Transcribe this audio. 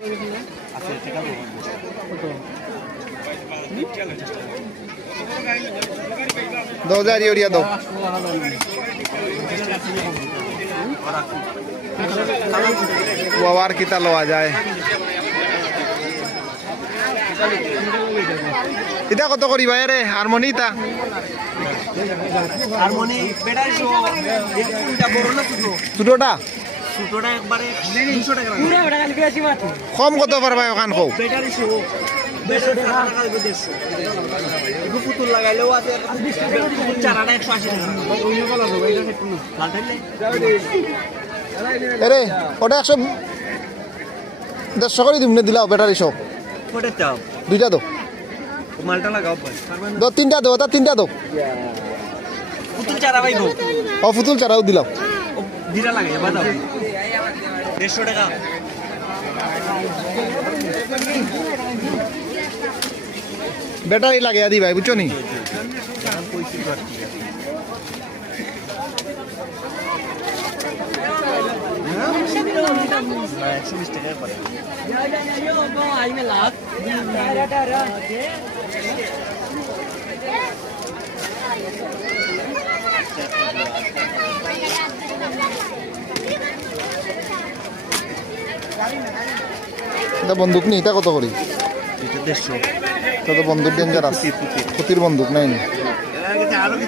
दो हजार यूरिया दो वार किता लो आ जाए इता कत करिबा रे हारमोनी इता हारमोनी ব্যাটারি সহ এটা বড় না ছোট ছোটটা ছোটটা একবারে 200 টাকা পুরো টাকা লিখে আছি মাত্র কম কত পারবা ওখান কও ব্যাটারি সহ 200 টাকা লাগবে 150 এগো পুতুল লাগাইলেও আছে চারাটা 180 টাকা ওই বলা যাবে এটা একটু না লালটাইলে আরে ওটা 100 150 করে দিমনে দিলাও ব্যাটারি সহ কোটে চাও দুইটা দাও মালটা লাগাও ভাই দো তিনটা দাও তা তিনটা দাও পুতুল চারা ভাইবো ও ফুতুল চারাও দিলাও দিরা লাগাই বাদাও 150 টাকা ব্যাটারি লাগিয়ে দি ভাই বুঝছো নি বন্দুক নি এটা কত করি এটা 150 তো বন্দুক ডেঞ্জারাস ক্ষতির বন্দুক নাই আরো কি